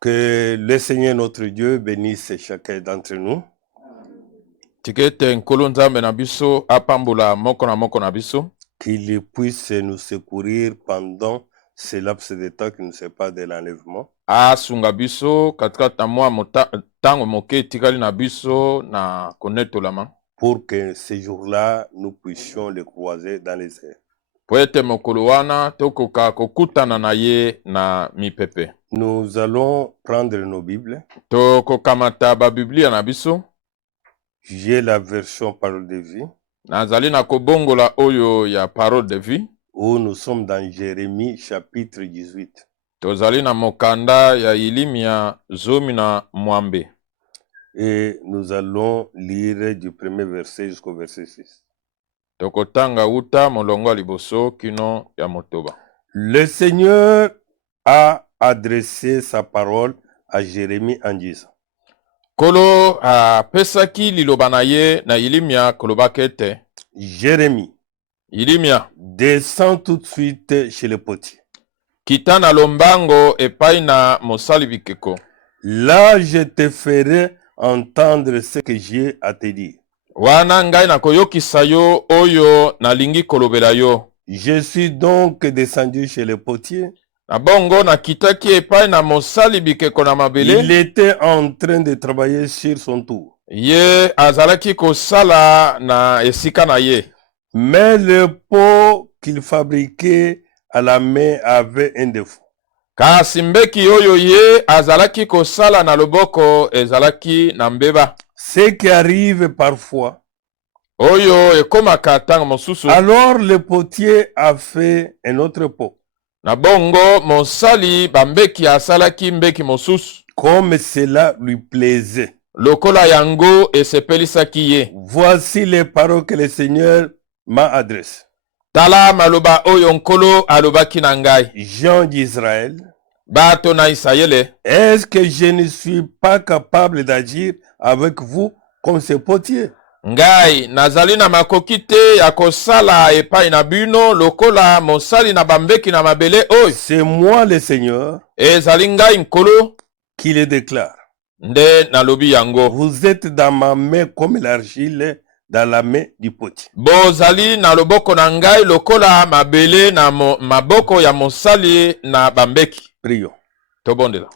Que le Seigneur notre Dieu bénisse chacun d'entre nous. Tikete nkolo nzambe na biso apambola moko na biso. Qu'il puisse nous secourir pendant ce laps de temps qui ne sait pas de l'enlèvement. Asunga biso katikata mwa tango moke tikali na biso na konetolama. Pour que ce jour-là, nous puissions le croiser dans les airs. Poete mokolo wana tokoka kokutana na ye na mipepe. Nous allons prendre nos Bibles. Tokokamata ba Biblia na biso. J'ai la version Parole de vie. Nazali na kobongola oyo ya Parole de vie. Où nous sommes dans Jérémie chapitre 18. Tozali na mokanda ya Ilimia zomi na mwambe. Et nous allons lire du premier verset jusqu'au verset 6. Tokotanga uta molongo liboso kino ya motoba. Le Seigneur a adressé sa parole à Jérémie en disant: Kolo a pesaki liloba na ye na Ilimia kolobakete. Jérémie, Ilimia, descends tout de suite chez le potier. Kitana lombango epai na mosali bikeko. Là, je te ferai entendre ce que j'ai à te dire. Wana ngai na koyokisa yo oyo na lingi kolobela yo. Je suis donc descendu chez le potier. Na bongo na kitaki epai na mosali bikeko na mabele. Il était en train de travailler sur son tour. Ye azalaki kosala na esika na ye. Mais le pot qu'il fabriquait à la main avait un défaut. Kasi mbeki oyo ye azalaki kosala na loboko ezalaki na mbeba. Ce qui arrive parfois. Oyo ekomaka tanga mosusu. Alors le potier a fait un autre pot. Na bongo mosali bambeki asalaki mbeki mosusu. Comme cela lui plaisait. Lokola yango esepelisaki ye. Voici les paroles que le Seigneur m'a adressées. Tala maloba oyo nkolo alobaki na ngai. Gens d'Israël, bato na Israele, est-ce que je ne suis pas capable d'agir avec vous comme ce potier? Ngai nazali na makoki te ya kosala epai na bino lokola mosali na bambeki na mabele oyo. C'est moi le Seigneur ezali ngai nkolo qui le déclare. Nde nalobi yango. Vous êtes dans ma main comme l'argile dans la main du potier. Bozali na loboko na ngai lokola mabele na maboko ya mosali na bambeki. Prions. Tobondela.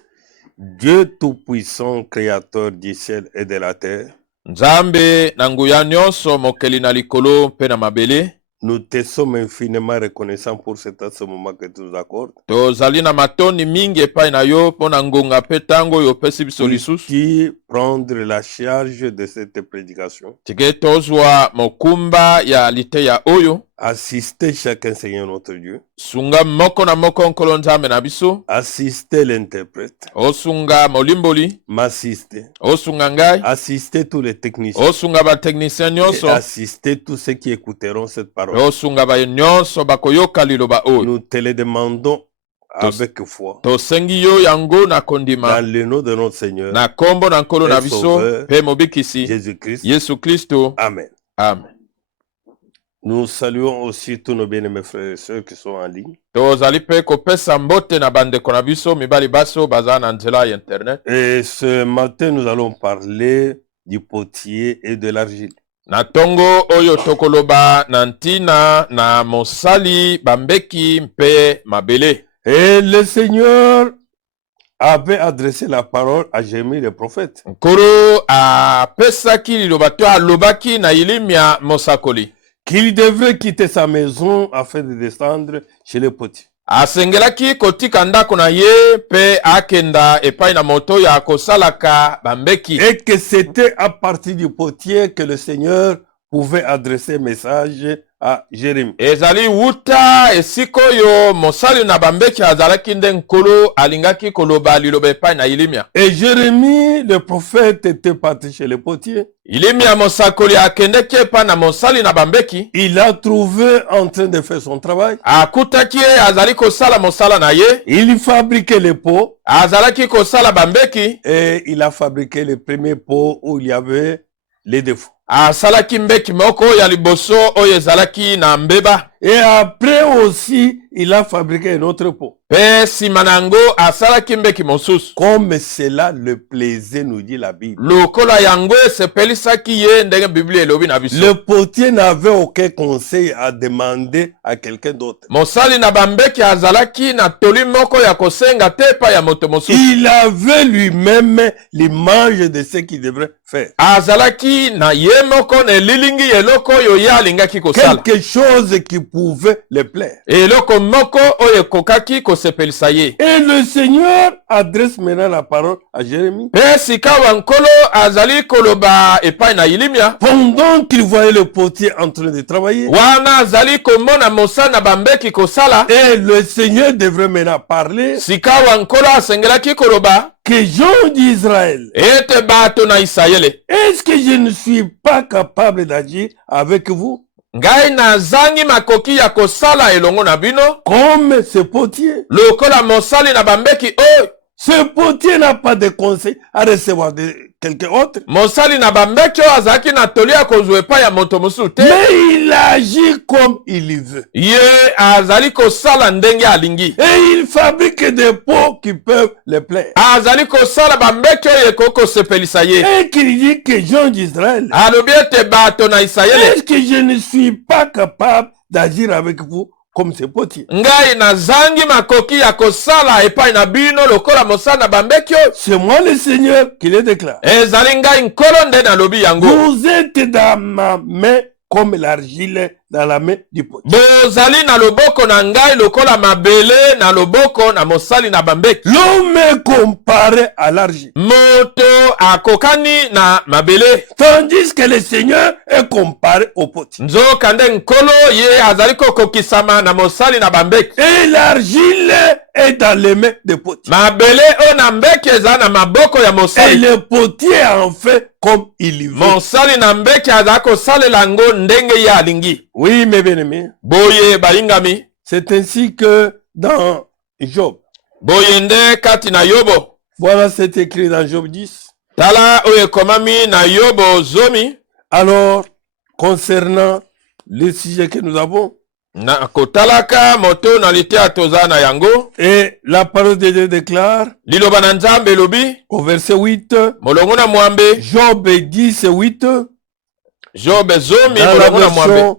Dieu tout-puissant, créateur du ciel et de la terre, Nzambe na nguya nyonso mokeli na likolo mpe na mabele. Nous te sommes infiniment reconnaissants pour ce moment que tu nous accordes. Tozali na matoni mingi epai na yo pona ngonga pe tango yo pesi biso lisusu. Qui prendre la charge de cette prédication. Tike tozwa mokumba ya liteya oyo. Assister chacun, Seigneur notre Dieu. Sunga moko na moko nkolo nzambe na biso. Assister l'interprète. Osunga molimboli. M'assister. Osunga ngai. Assister tous les techniciens. Osunga ba technicien nyonso. Assister tous ceux qui écouteront cette parole. Osunga ba nyonso bakoyoka liloba oyo. Nous te le demandons avec foi. Tosengi yo yango na kondima. Dans le nom de notre Seigneur. Na kombo na nkolo na biso pe mobikisi. Jésus-Christ. Yesu Kristo. Amen. Amen. Nous saluons aussi tous nos bien-aimés frères et sœurs qui sont en ligne. Tozali pe kopesa mbote na bandeko na biso mibali baso baza na nzela ya internet. Et ce matin, nous allons parler du potier et de l'argile. Na tongo oyo tokoloba na ntina na mosali bambeki mpe mabele. Et le Seigneur avait adressé la parole à Jérémie le prophète. Nkolo a pesaki liloba to alobaki na Ilimia mosakoli. Qu'il devrait quitter sa maison afin de descendre chez le potier. Asengelaki kotika ndako na ye pe akenda epai na moto ya kosalaka bambeki. Et que c'était à partir du potier que le Seigneur pouvait adresser un message à Jérémie. Ezali wuta esikoyo mosali na bambeki azalaki nde nkolo alingaki koloba liloba epai na Ilimia. Et Jérémie le prophète était parti chez le potier. Ilimia mosakoli akendeki epai na mosali na bambeki. Il a trouvé en train de faire son travail. Akutaki azali kosala mosala na ye. Il fabriquait les pots. Azalaki kosala bambeki. Et il a fabriqué les premiers pots où il y avait les défauts. Asalaki mbeki moko ya liboso oyo ezalaki na mbeba. Et après aussi, il a fabriqué un autre pot. Mpe nsima na yango asalaki mbeki mosusu. Comme cela le plaisait, nous dit la Bible. Lokola yango esepelisaki ye ndenge Biblia elobi na biso. Le potier n'avait aucun conseil à demander à quelqu'un d'autre. Mosali na bambeki azalaki na toli moko ya kosenga te epai ya moto mosusu. Il avait lui-même l'image de ce qu'il devrait faire. Azalaki na ye moko na elilingi eloko oyo ye alingaki kosala. Quelque chose qui pouvait le plaire. Eloko moko oyo ekokaki kosepelisa ye. Et le Seigneur adresse maintenant la parole à Jérémie. Mpe sika wa nkolo azali koloba epai na Yilimia. Pendant qu'il voyait le potier en train de travailler. Wana azali komona mosali na bambeki kosala. Et le Seigneur devrait maintenant parler. Sika wa nkolo asengelaki koloba. Que gens d'Israël. Ete bato na Isayele. Est-ce que je ne suis pas capable d'agir avec vous? Ngai nazangi makoki ya kosala elongo na bino. Comme ce potier. Lokola mosali na bambeki oyo. Ce potier n'a pas de conseil à recevoir de quelqu'un autre. Mosali na bambeki oyo azalaki na toli ya kozwa epai ya moto mosusu te. Mais il agit comme il veut. Ye azali kosala ndenge alingi. Et il fabrique des pots qui peuvent le plaire. Azali kosala bambeki oyo ekoko sepelisa ye. Et qu'il dit que gens d'Israël. Alobi ete bato na Isayele. Est-ce que je ne suis pas capable d'agir avec vous comme ce potier? Ngai nazangi makoki ya kosala epai na bino lokola mosala na bambeki oyo. C'est moi le Seigneur qui le déclare. Ezali ngai nkolo nde nalobi yango. Vous êtes dans ma main comme l'argile dans la main du potier. Bozali na loboko na ngai lokola mabele na loboko na mosali na bambeki. L'homme est comparé à l'argile. Moto akokani na mabele. Tandis que le Seigneur est comparé au potier. Nzoka nde nkolo ye azali kokokisama na mosali na bambeki. Et l'argile est dans les mains des potiers. Mabele o na mbeki eza na maboko ya Et mosali. le potier en fait comme il veut. Mosali na mbeki azali kosalela ngo ndenge ye alingi. Oui, mes bien-aimés. Boye balingami. C'est ainsi que dans Job. Boye nde kati na Yobo. Voilà, c'est écrit dans Job 10. Tala oyo ekomami na Yobo zomi. Alors, concernant le sujet que nous avons, Na kotalaka moto na litea toza na yango. et la parole de Dieu déclare Liloba na Nzambe lobi. au verset 8, Molongo na mwambe. Job 10, 8, Job zomi dans la molongo na mwambe. version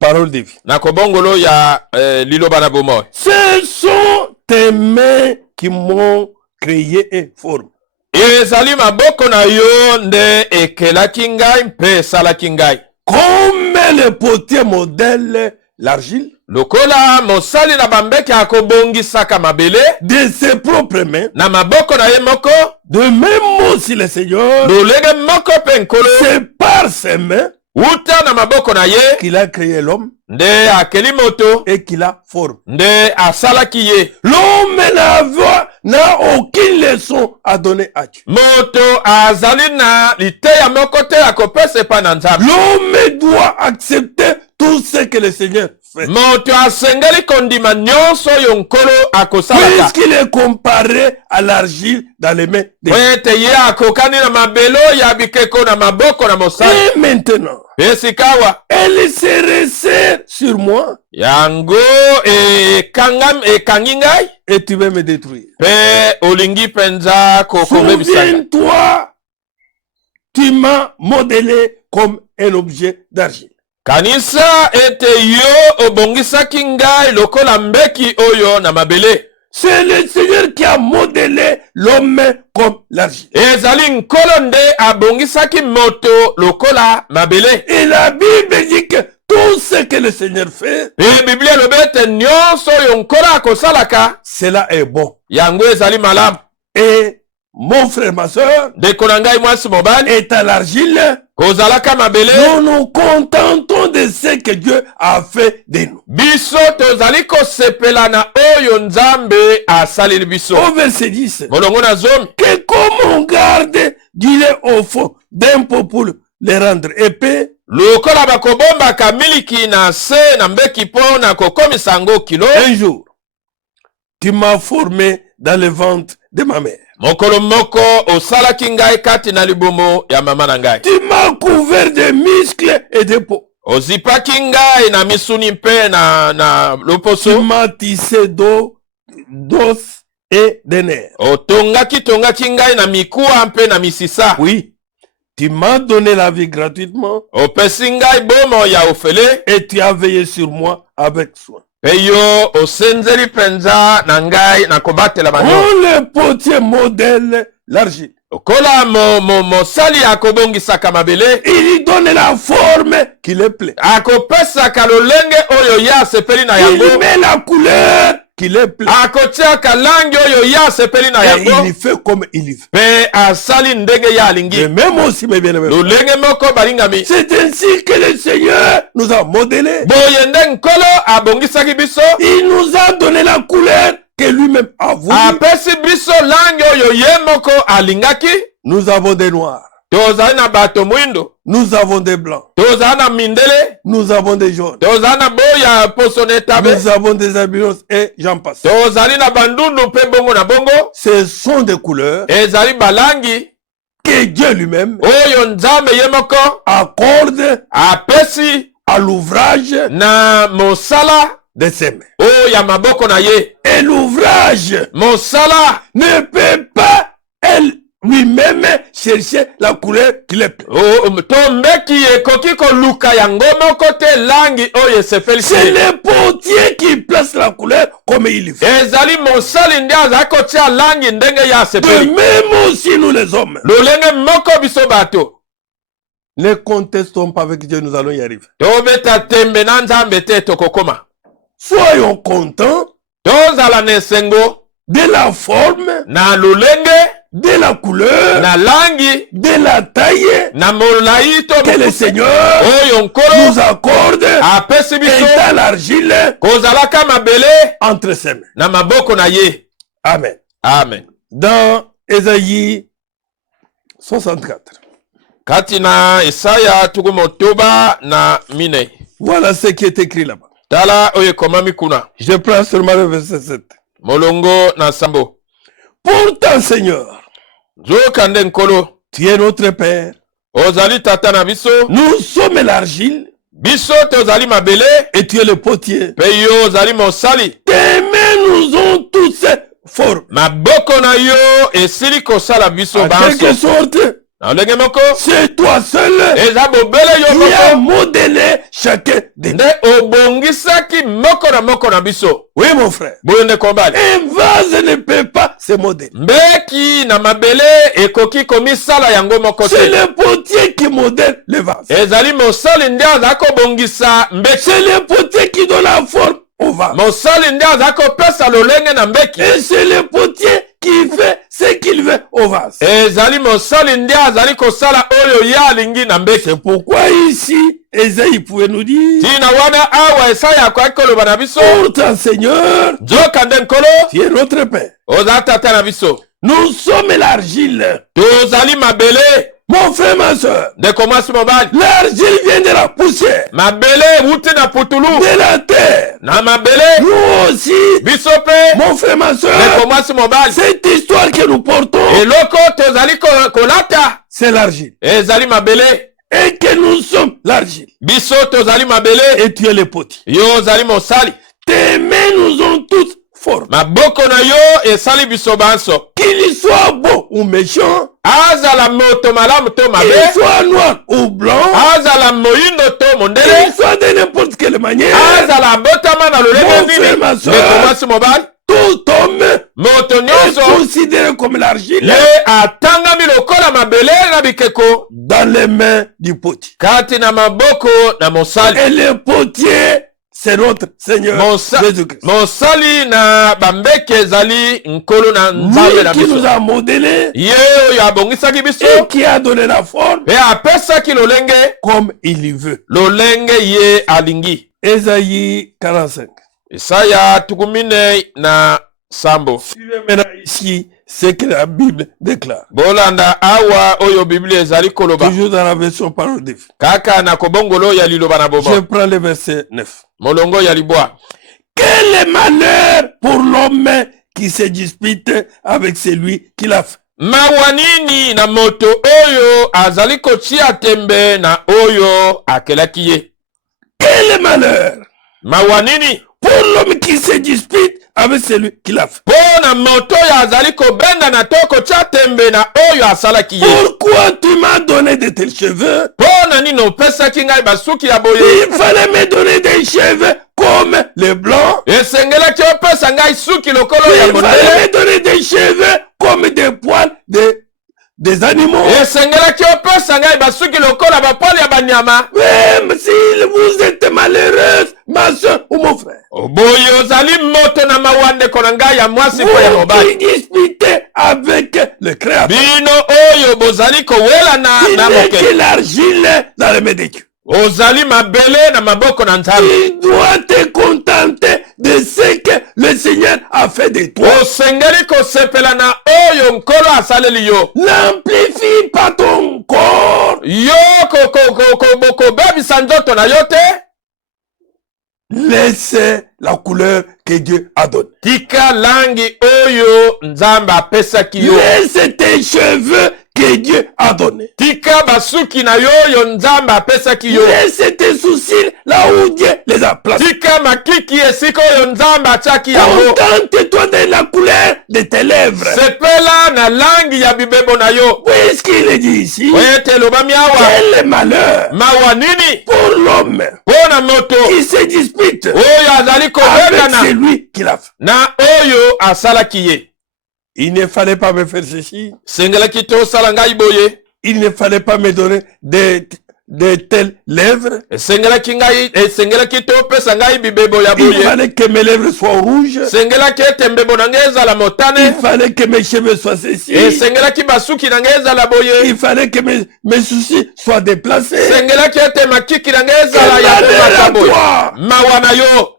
parole de vie. Na kobongolo ya liloba na bomoy. Ce sont tes mains qui m'ont créé et formé. Ezali maboko na yo nde ekelaki ngai mpe esalaki ngai. Comme le potier modèle l'argile Lokola mosali na bambeki akobongisaka mabele de ses propres mains, na maboko na ye moko. de même aussi le Seigneur, Lolenge moko pe nkolo. c'est par ses mains Uta na maboko na ye qu'il a créé l'homme nde akeli moto et qu'il a formé. nde asalaki ye. L'homme n'a aucune leçon à donner à Dieu. Moto azali na liteya moko te akopesa epai na Nzambe. L'homme doit accepter tout ce que le Seigneur fait. Moto asengeli kondima nyonso oyo nkolo akosalaka. Puisqu'il est comparé à l'argile dans les mains des gens. Ete ye akokani na mabelo ya bikeko na maboko na mosali. Et maintenant, Esikawa elle se resserre sur moi yango ekangi ngai et tu veux me détruire. pe olingi penza kokomebisanga. Souviens-toi, tu m'as modélé comme un objet d'argile. Kanisa ete yo obongisaki ngai lokola mbeki oyo na mabele. C'est le Seigneur qui a modélé l'homme comme l'argile. Ezali nkolo nde abongisaki moto lokola mabele. Et la Bible dit que tout ce que le Seigneur fait, E Biblia elobi ete nyonso oyo nkolo akosalaka cela est bon. yango ezali malamu. Et mon frère, ma soeur, Ndeko na ngai mwasi mobali est à l'argile. kozalaka mabele. Nous nous contentons de ce que Dieu a fait de nous. Biso tozali kosepela na oyo Nzambe asaleli biso. Au verset 10, Molongo na zomi. que comme on garde du lait au fond d'un pot pour le rendre épais, Lokola bakobombaka miliki na se na mbeki po na kokomisa yango kilo. un jour, tu m'as formé dans le ventre de ma mère. Mokolo moko osalaki ngai kati na libumu ya mama na ngai. Tu m'as couvert de muscles et de peau. ozipaki ngai na misuni mpe na Tu loposo. m'as tissé d'os et de nerfs. Tongaki ngai na mikuwa mpe na misisa. Oui, tu m'as donné la vie gratuitement Opesi ngai bomo ya ofele. et tu as veillé sur moi avec soin. Pe yo osenzeli penza na ngai na kobatela banyo. Oh, le potier modèle l'argile. Okola mosali akobongisaka mabele. Il lui donne la forme qui le plaît. Akopesaka lolenge oyo ye asepeli na Il lui yango. met la couleur qui le plaît. Akotiaka langi oyo ye asepeli na Et il yango. y fait comme il y fait. Pe asali ndenge ye Et alingi. même aussi, mes bien-aimés. Lolenge moko balingami. C'est ainsi que le Seigneur nous a modelé. Boye nde nkolo abongisaki biso. Il nous a donné la couleur que lui-même a voulu. Apesi biso langi oyo ye moko alingaki. Nous avons des noirs. Tozali na bato mwindo. Nous avons des blancs. Tozali na mindele. Nous avons des jaunes. Tozali na boya poso na etabe. Nous avons des albinos et j'en passe. Tozali na bandundu mpe bongo na bongo. Ce sont des couleurs Ezali balangi que Dieu lui-même oyo nzambe ye moko accorde apesi à l'ouvrage na mosala de ses mains. oyo ya maboko na ye. Et l'ouvrage Mosala ne peut pas lui-même chercher la couleur qui le plaît. to mbeki ekoki koluka yango moko te langi oyo esepeli C'est te. le potier qui place la couleur comme il fait. Ezali mosali nde azali kotia langi ndenge ye De asepeli. même aussi nous les hommes. Lolenge moko biso bato Ne contestons pas avec Dieu, nous allons y arriver. tobeta tembe na nzambe te tokokoma. Soyons contents Tozala na esengo de la forme, na lolenge de la couleur, na langi de la taille na molai to que le Seigneur oyo nkolo nous accorde apesi biso et dans l'argile kozalaka mabele entre ses mains. na maboko na ye. Amen. Amen. Dans Ésaïe 64, Kati na Isaya tuku motoba na minei. voilà ce qui est écrit là-bas. Tala oyo ekomami kuna. Je prends seulement le verset 7. Molongo na sambo. Pourtant, Seigneur, Nzoka nde nkolo. tu es notre Père. Ozali tata na biso. Nous sommes l'argile Biso tozali mabele. et tu es le potier. Pe yo ozali mosali. Tes mains nous ont tous formés. Maboko na yo esili kosala biso En quelque banso. sorte, Na lenge moko. c'est toi seul Eza bobele yo qui as moko. modélé chacun de nous. Nde obongisaki moko na biso. Oui, mon frère. Boyo nde kombali. Un vase ne peut pas se modéler. Mbeki na mabele ekoki komisala yango moko C'est te. le potier qui modèle le vase. Ezali mosali nde aza kobongisa mbeki. C'est le potier qui donne la forme au vase. Mosali nde aza kopesa lolenge na mbeki. Et c'est le potier qui fait ce qu'il veut au vase. Ezali mosali nde azali kosala oyo ye alingi na mbeki. C'est pourquoi ici, Ésaïe pouvait nous dire, Tina wana awa Esaya akoki koloba na biso. pourtant Seigneur, Nzoka nde nkolo. tu es notre Père. Oza tata na biso. Nous sommes l'argile. Tozali mabele. Mon frère, ma soeur, Ndeko mwasi mobali. l'argile vient de la poussière, Mabele wuti na putulu. de la terre. Na mabele. Nous aussi, Biso pe. mon frère, ma soeur, Ndeko mwasi mobali. cette histoire que nous portons, Eloko tozali kolata. c'est l'argile. Ezali mabele. Et que nous sommes l'argile. Biso tozali mabele. Et tu es le potier. Yo ozali mosali. Tes mains nous ont tous formés. Maboko na yo esali biso banso. Qu'il soit beau ou méchant, Azala moto malamu to qu'il mabe. soit noir ou blanc, Azala moyindo to qu'il mondele. soit de n'importe quelle manière, Azala botama na Mon lolenge frère, ma nini. soeur. Ndeko mwasi mobali. tout homme Moto est nyonso. considéré comme l'argile Ye atangami lokola mabele na bikeko. dans les mains du potier. Kati na maboko na mosali. Et le potier, c'est notre Seigneur Jésus-Christ. Mosali na bambeke ezali nkolo na nzambe na Lui qui nous biso. a modélé Ye oyo abongisaki biso. et qui a donné la forme Pe apesaki lolenge. comme il y veut. Lolenge ye alingi. Ésaïe 45. Isaya tukumine na sambo. Suivez maintenant ici ce que la Bible déclare. Bolanda awa oyo Biblia ezali koloba. Toujours dans la version parole de vie. Kaka na kobongolo ya liloba na bobo. Je prends le verset 9. Molongo ya libwa. Quel malheur pour l'homme qui se dispute avec celui qui l'a fait. Mawa nini na moto oyo azali kotia tembe na oyo akelaki ye. Quel malheur mawa nini pour l'homme qui se dispute avec celui qui l'a fait. mpo na moto oyo azali kobenda na to kotya tembe na oyo asalaki ye. Pourquoi tu m'as donné de tels cheveux? mpo na nini opesaki ngai basuki ya boye? Il fallait me donner des cheveux comme les blancs. esengelaki opesa ngai suki lokolo ya Il fallait mondele. me donner des cheveux comme des poils des animaux. esengelaki opesa ngai basuki lokola bapwale ya banyama. Même si vous êtes malheureuse, ma soeur ou mon frère, boye ozali moto na mawa ndeko na ngai ya mwasi mpo ya vous mobali. qui disputez avec le Créateur, bino oyo bozali kowelana il na n'est que mokili. l'argile dans les mains de Dieu. ozali mabele na maboko na nzambe. Il doit te contenter de ce que le Seigneur a fait de toi. osengeli kosepela na oyo nkolo asaleli yo. N'amplifie pas ton corps. yo kobebisa nzoto na yo te. Laissez la couleur que Dieu a donnée. tika langi oyo nzambe apesaki yo. Laisse tes cheveux que Dieu a donnés. tika basuki na yo oyo nzambe apesaki yo. Laisse tes sourcils là où Dieu les a placés. tika makiki esika oyo nzambe atiaki yango. Contente-toi de la couleur de tes lèvres. sepela na langi ya bibebo na yo. Puisqu'il est dit ici, ete elobami awa quel malheur mawa nini pour l'homme mpo na moto qui se dispute oyo azali avec kobengana celui qui l'a fait. na oyo asalaki ye. Il ne fallait pas me faire ceci. sengelaki tosala ngai boye. Il ne fallait pas me donner de telles lèvres. esengelaki topesa ngai bibebo ya Il boye. fallait que mes lèvres soient rouges. sengelaki ete mbebo na ngai ezala Il motane. fallait que mes cheveux soient ceci. esengelaki basuki na ngai ezala boye. Il fallait que mes soucis soient déplacés. sengelaki ete makiki na ngai ezala Quel ya malheur komata à boye. toi mawa na yo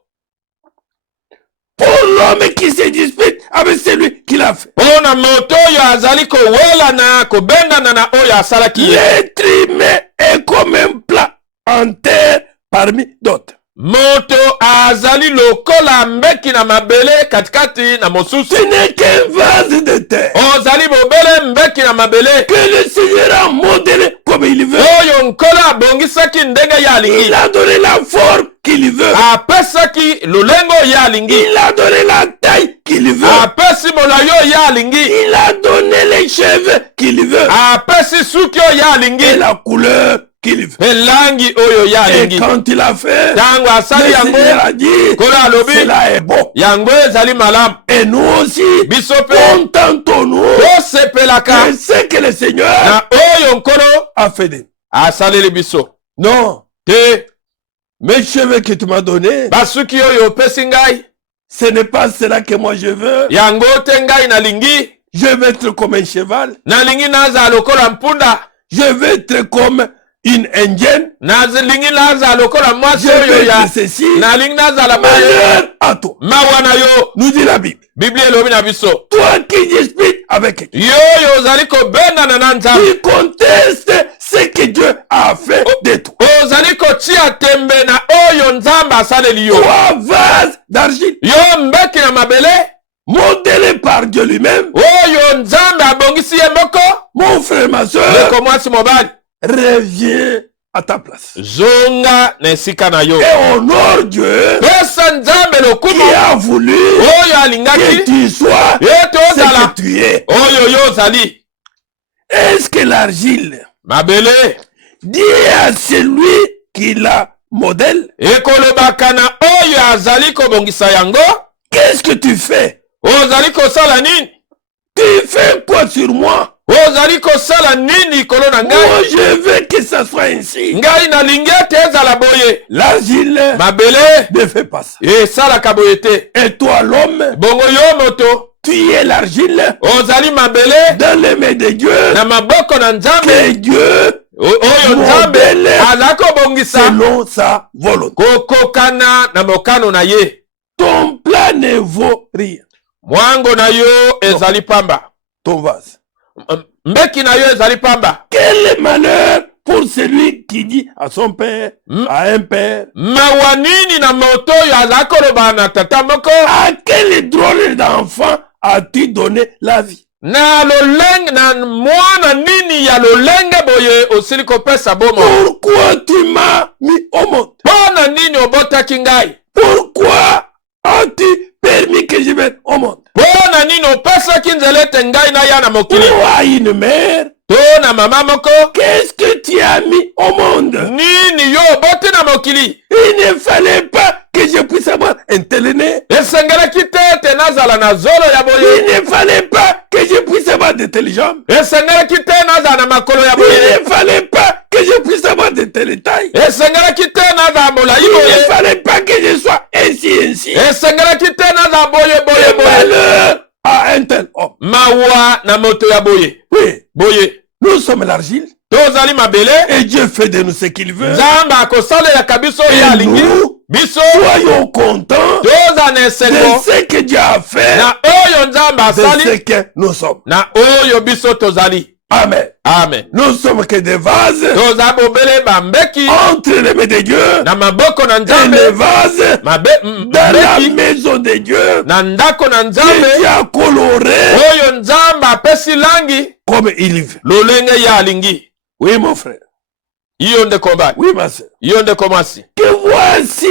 pour l'homme qui se dispute avec celui qui l'a fait. mpo na moto oyo azali kowelana kobendana na oyo asalaki ye. L'être humain est comme un plat en terre parmi d'autres. moto azali lokola mbeki na mabele katikati na mosusu. Ce n'est qu'un vase de terre ozali bobele mbeki na mabele que le Seigneur a modélé comme il veut. oyo nkolo abongisaki ndenge ye Il alingi. a donné la forme qu'il veut. apesaki lolengo ye alingi. Il a donné la taille qu'il veut. apesi molayo ye alingi. Il a donné les cheveux qu'il veut. apesi suki oyo ye Et alingi. la couleur qu'il veut. elangi oyo ye Et alingi. quand il a fait, ntango le asali yango Seigneur a dit, nkolo alobi cela est bon. yango ezali malamu. Et nous aussi, biso mpe contentons-nous tosepelaka de ce que le Seigneur na oyo nkolo a fait de nous. asaleli biso. Non, te mes cheveux que tu m'as donnés, basuki oyo opesi ngai ce n'est pas cela que moi je veux. yango te ngai nalingi. Je veux être comme un cheval. nalingi nazala lokola mpunda. Je veux être comme une indienne. nalingi nazala lokola mwasi Je veux oyo ya. être ceci. nalingi nazala boye. Malheur à toi. mawa na yo Nous dit la Bible. biblia elobi na biso. Toi qui disputes avec Dieu, yo oyo ozali kobendana na nzambe. qui conteste ce que Dieu a fait de toi. ozali kotia tembe na oyo nzambe asaleli yo. Toi, vase d'argile, yo mbeki na mabele modélé par Dieu lui-même. oyo nzambe abongisi ye moko. Mon frère, ma soeur, ndeko mwasi mobali reviens à ta place. zonga na esika na yo. Et honore Dieu pesa nzambe lokumu qui a voulu oyo que alingaki tu sois ete ce ozala que tu es. oyo yo ozali. Est-ce que l'argile mabele dit à celui qui la modèle, ekolobaka na oyo azali kobongisa yango. qu'est-ce que tu fais? ozali kosala nini? Tu fais quoi sur moi? ozali kosala nini likolo na Moi, ngai? je veux que ça soit ainsi. ngai nalingi ete ezala boye. L'argile mabele ne fait pas ça. esalaka boye te. Et toi, l'homme, bongo yo moto tu es l'argile ozali mabele dans les mains de Dieu. na maboko na nzambe Que Dieu, oyo nzambe Mobele. azali kobongisa selon sa volonté. kokokana na mokano na ye. Ton plan ne vaut rien. mwango na yo ezali pamba. Ton vase. mbeki na yo ezali pamba. Quel malheur pour celui qui dit à son père, à un père, mawa nini na moto oyo azali koloba na tata moko. à quel drôle d'enfant as-tu donné la vie? na lolenge na mwana nini ya lolenge boye osili kopesa bomoi. Pourquoi tu m'as mis au monde? Mpona nini obotaki ngai? Pourquoi as-tu permis que je vienne au monde? Mpona nini opesaki nzela ete ngai naya na mokili? Toi, une mère, to na mama moko, qu'est-ce que tu as mis au monde? nini yo oboti na mokili? Il ne fallait pas que je puisse avoir un tel nez. Esengelaki te ete nazala na zolo ya boye. Il ne fallait pas que je puisse avoir de telles jambes. Esengelaki te nazala na makolo ya Il boye. ne fallait pas que je puisse avoir de telles tailles. Esengelaki te nazala molai Il ne boye. fallait pas que je sois ainsi. Esengelaki te nazala boye boye Le boye. malheur à un tel homme. Mawa na moto ya boye. Oui, Boye. nous sommes l'argile Tozali mabele. et Dieu fait de nous ce qu'il veut. Nzambe akosalelaka biso Et ya alingi. nous, Biso soyons contents toza na de esengo ce que Dieu a fait, na oyo Nzambe de ce asali que nous sommes. na oyo biso tozali. Amen. Amen. Nous sommes que des vases Toza bobele bambeki entre les mains de Dieu na maboko na et Nzambe. les vases dans la Bambeki maison de Dieu na ndako na que Nzambe Dieu a coloré oyo Nzambe apesi langi comme il veut. lolenge ya alingi. Oui, mon frère. Iyo ndeko mbali. Oui, ma soeur. Iyo ndeko mwasi. Que voici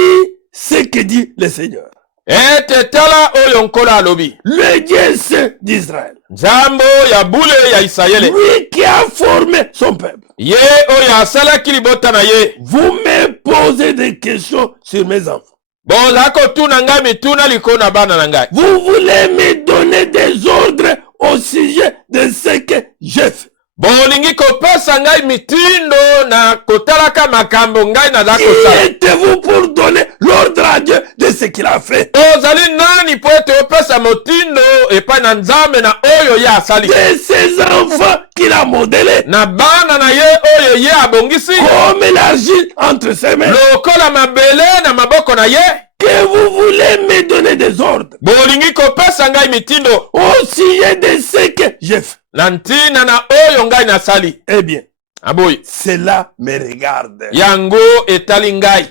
ce que dit le Seigneur, Ete tala oyo nkolo alobi. le Dieu saint d'Israël, Nzambe ya bule ya Isayele. lui qui a formé son peuple. Ye oyo asalaki libota na ye. Vous me posez des questions sur mes enfants. Boza kotuna ngai mituna liko na bana na ngai. Vous voulez me donner des ordres au sujet de ce que j'ai fait. Bolingi kopesa ngai mitindo na kotalaka makambo ngai naza Qui kosala. êtes-vous pour donner l'ordre à Dieu de ce qu'il a fait? Ozali nani po ete opesa motindo epai na Nzambe na oyo ye asali. De ses enfants qu'il a modelés, Na bana na ye oyo ye abongisi. comme l'argile entre ses mains. Lokola mabele na maboko na ye. Que vous voulez me donner des ordres Bolingi kopesa ngai mitindo au sujet de ce que j'ai fait. na ntina na oyo ngai nasali. Eh bien, Aboyi. cela me regarde. Yango etali ngai.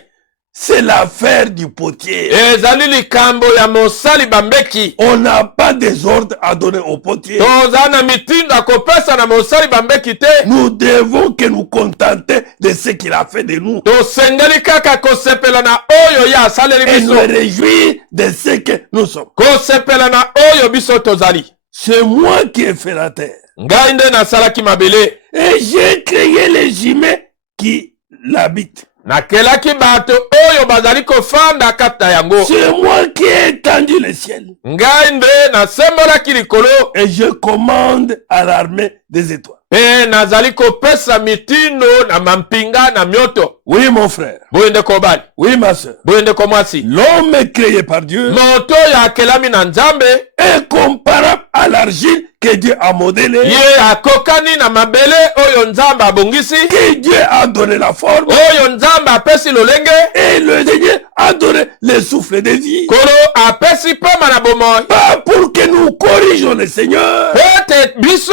C'est l'affaire du potier. Ezali likambo ya mosali bambeki. On n'a pas des ordres à donner au potier. Toza na mitindo akopesa na mosali bambeki te. Nous devons que nous contenter de ce qu'il a fait de nous. Tosengeli kaka kosepela na oyo ye asaleli Et nous biso. réjouir de ce que nous sommes. Kosepela na oyo biso tozali. C'est moi qui ai fait la terre. Ngai nde nasalaki mabele. Et j'ai créé les humains qui l'habitent. Nakelaki bato oyo bazali kofanda kata yango. C'est moi qui ai étendu le ciel. Ngai nde nasembolaki likolo. Et je commande à l'armée des étoiles. Pe nazali kopesa mitindo na mampinga na mioto. Oui, mon frère. Boye ndeko bali. Oui, ma soeur. Boye ndeko mwasi. L'homme est créé par Dieu Moto ya akelami na Nzambe. est comparable à l'argile que Dieu a modelé, Ye akokani na mabele oyo Nzambe abongisi. que Dieu a donné la forme, Oyo Nzambe apesi lolenge. et le Seigneur a donné le souffle de vie. Kolo apesi pema na bomoi. Pas pour que nous corrigeons le Seigneur, Ete biso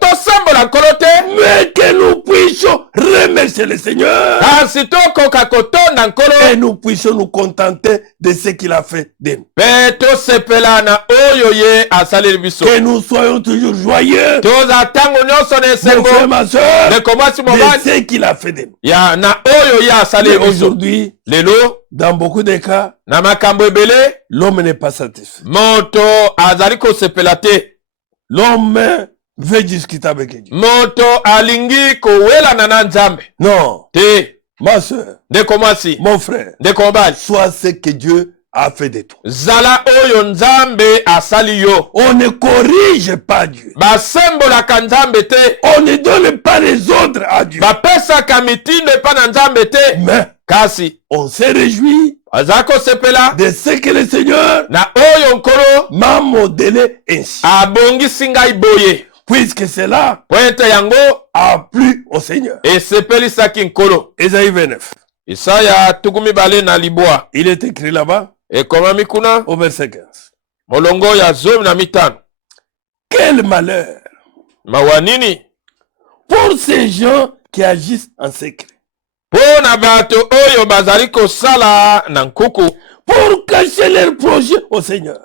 tosembola nkolo te. mais que nous puissions remercier le Seigneur Kasi tokoka kotonda nkolo. et nous puissions nous contenter de ce qu'il a fait de nous. Pe tosepela na oyo ye asaleli biso. Que nous soyons toujours joyeux, Toza tango nyonso na mon esengo. frère, ma soeur, Ndeko mwasi de mobali. ce qu'il a fait de nous. Ya na oyo ye Mais asaleli biso. aujourd'hui, Lelo dans beaucoup de cas, na makambo ebele l'homme n'est pas satisfait. moto azali kosepela te. L'homme veut discuter avec Dieu. Moto alingi kowelana na Nzambe Non, te. ma soeur, Ndeko mwasi, mon frère, ndeko mobali, sois ce que Dieu a fait de toi. zala oyo Nzambe asali yo. On ne corrige pas Dieu. Basembolaka Nzambe te. On ne donne pas les ordres à Dieu. Bapesaka mitindo epa na Nzambe te. Mais Kasi on se réjouit aza kosepela de ce que le Seigneur na oyo nkolo m'a modelé ainsi. abongisi ngai boye. Puisque cela Pointe yango a plu au Seigneur. esepelisaki nkolo. Ésaïe 29. Isaya tukumi bale na libwa. Il est écrit là-bas Ekomami kuna au verset 15. molongo ya 15. Quel malheur Mawa nini pour ces gens qui agissent en secret, mpo na bato oyo bazali kosala na nkuku pour cacher leurs projets au Seigneur.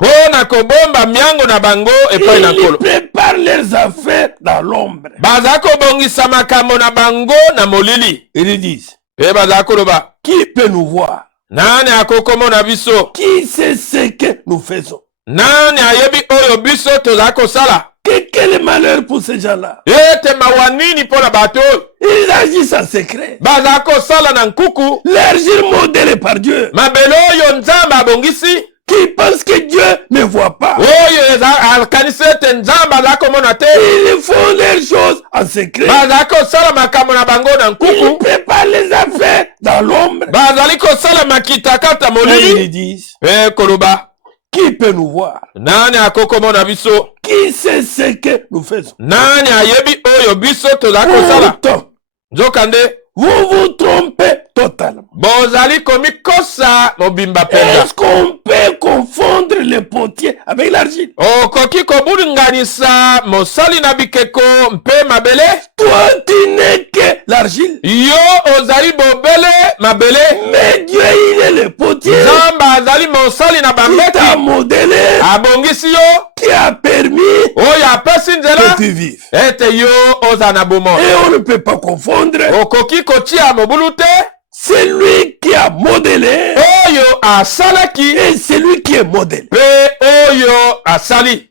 Pona kobomba miango na bango epai na Ils nkolo. préparent leurs affaires dans l'ombre. Baza kobongisa makambo na bango na molili. Ils disent, Pe baza koloba. qui peut nous voir? Nani akokomona biso? Qui sait ce que nous faisons? Nani ayebi oyo biso toza kosala? Quel malheur pour ces gens-là. Ete mawanini pona bato. Ils agissent en secret. Baza kosala na nkuku. L'argile modélé par Dieu. Mabelo oyo nzambe abongisi. Qui pense que Dieu ne voit pas. Oyo akanisi ete nzambe aza komona te. Ils font leurs choses en secret. Baza kosala makambo na bango na Ils nkuku. préparent les affaires dans l'ombre. Bazali kosala makitakata Et molili. ils disent, Pe koloba. qui peut nous voir? Nani akokomona biso? Qui sait ce que nous faisons? Nani ayebi oyo biso toza kosala? Pourtant, Nzokande. vous vous trompez totalement. Bozali komikosa mobimba penza. Est-ce qu'on peut confondre le potier avec l'argile? Okoki kobulinganisa mosali na bikeko mpe mabele. Toi, tu n'es que l'argile. Yo ozali bobele mabele. Mais Dieu, il est le potier Nzambe azali mosali na qui t'a bambeki. modélé, Abongisi yo qui a permis oyo apesi que nzela tu vives. ete yo oza na bomoi. Et on ne peut pas confondre Okoki kotia mobulu te celui qui a modélé oyo asalaki et celui qui est modèle. mpe oyo asali.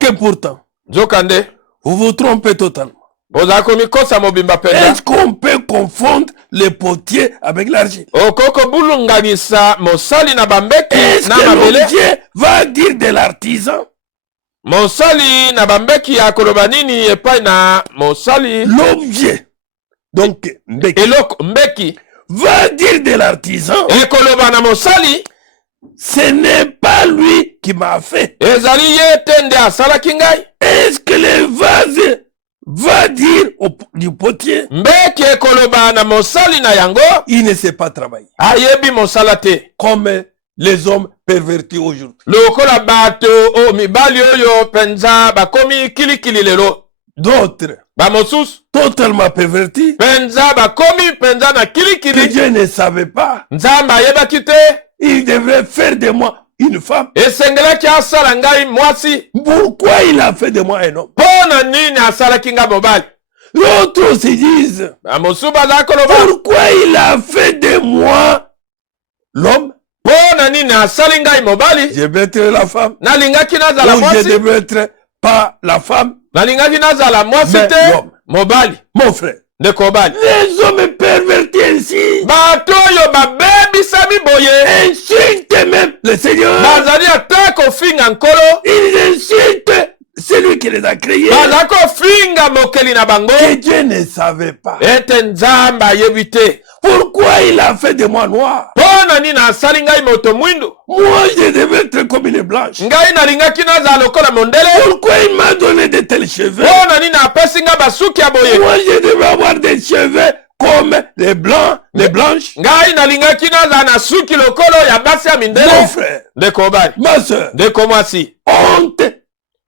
Que pourtant, Nzokande. vous vous trompez totalement. Bozali komikosa mobimba penza. Est-ce qu'on peut confondre le potier avec l'argile? Okoko bulunganisa mosali na bambeki Est-ce na que mabele. l'objet va dire de l'artisan? Mosali na bambeki akoloba nini epai na mosali. L'objet, donc mbeki, Eloko mbeki va dire de l'artisan, ekoloba na mosali. ce n'est pas lui qui m'a fait. Ezali ye te nde asalaki ngai. Est-ce que le vase va dire du potier, Mbeki ekoloba na mosali na yango il ne sait pas travailler, ayebi mosala te. comme les hommes pervertis aujourd'hui. Lokola bato o mibali oyo penza bakomi kilikili lelo. D'autres, Bamosusu totalement pervertis, penza bakomi penza na que kilikili. Dieu ne savait pas. Nzambe ayebaki te. Il devrait faire de moi une femme. Esengelaki asala ngai mwasi. Pourquoi il a fait de moi un homme? Pona nini asalaki ngai mobali? L'autre se disent, Bamosusu baza koloba. pourquoi il a fait de moi l'homme? Pona nini asali ngai mobali? Je vais être la femme. Nalingaki nazala Ou je mwasi. devrais être pas la femme, Nalingaki nazala mwasi mais te. l'homme. Mobali. Mon frère. Ndeko mobali. Les hommes pervertis ainsi Bato oyo babebisami boye. insultent même le Seigneur. Bazali ata kofinga nkolo. Ils insultent celui qui les a créés. Baza kofinga mokeli na bango. Que Dieu ne savait pas. Ete nzambe ayebi te. Pourquoi il a fait de moi noir? Pona nini asali ngai moto mwindu? Moi, je devais être comme une blanche. Ngai nalingaki nazala lokola mondele. Pourquoi il m'a donné de tels cheveux? Pona nini apesi ngai basuki ya boye? Moi, je devais avoir des cheveux comme les blancs, les blanches. Ngai nalingaki nazala na suki lokolo ya basi ya Mon mindele. frère, Ndeko mobali. ma soeur, Ndeko mwasi. honte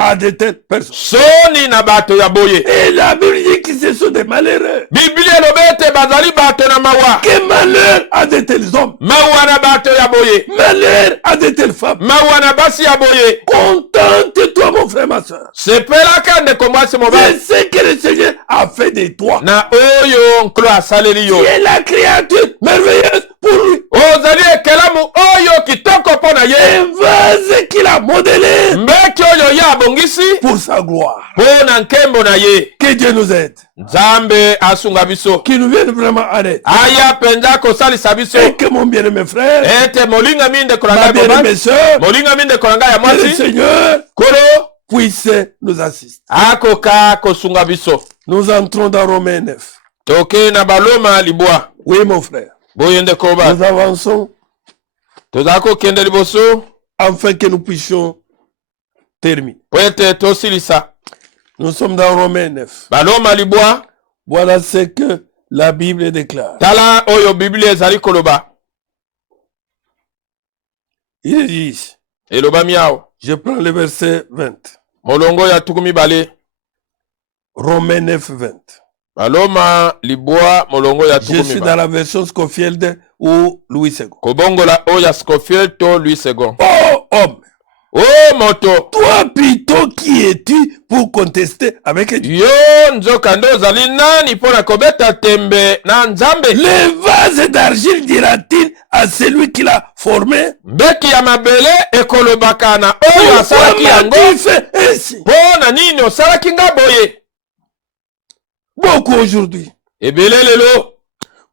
à de telles personnes. Soni na bato ya boye. Et la Bible dit que ce sont des malheureux. Biblia elobi ete bazali bato na mawa. Que malheur à de tels hommes. Mawa na bato ya boye. Malheur à de telles femmes. Mawa na basi ya boye. Contente-toi, mon frère, ma soeur. Sepelaka ndeko mwasi Je mobali. sais que le Seigneur a fait de toi. Na oyo nkolo asaleli yo. Tu es la créature merveilleuse pour lui. Ozali ekelamu oyo kitoko mpo na ye. Un vase qu'il a modélé Mbeki oyo ye abongisi pour sa gloire. mpo na nkembo na ye. Que Dieu nous aide. Nzambe asunga biso. Qu'il nous vienne vraiment en aide. Aya penza kosalisa biso. Et que mon bien-aimé frère, Ete molingami ndeko na ma ngai bien-aimée mobali. soeur, Molingami ndeko na ngai ya que le mwasi. Seigneur Kolo puisse nous assister. akoka kosunga biso. Nous entrons dans Romains 9. Toke na baloma libwa. Oui, mon frère. Boye ndeko mobali. Nous avançons Tozala kokende liboso afin que nous puissions terminer. po ete tosilisa. Nous sommes dans Romains 9. Baloma libwa. Voilà ce que la Bible déclare. Tala oyo Biblia ezali koloba. Il dit, Eloba miao. je prends le verset 20. Molongo ya tukumi bale. Romains 9, 20. Baloma libwa molongo ya Je tukumi suis dans bale. la version Scofield ou Louis II. Kobongola oya Scofield to Louis II. Oh homme, Oh moto. Toi plutôt qui es-tu pour contester avec Dieu? Yo nzokande ozali nani mpona kobeta tembe na nzambe? Le vase d'argile dira-t-il à celui qui l'a formé? Mbeki ya mabele ekolobaka na oyo asalaki yango. Pourquoi m'as-tu fait ainsi? Mpona nini osalaki nga boye? Beaucoup aujourd'hui Ebele lelo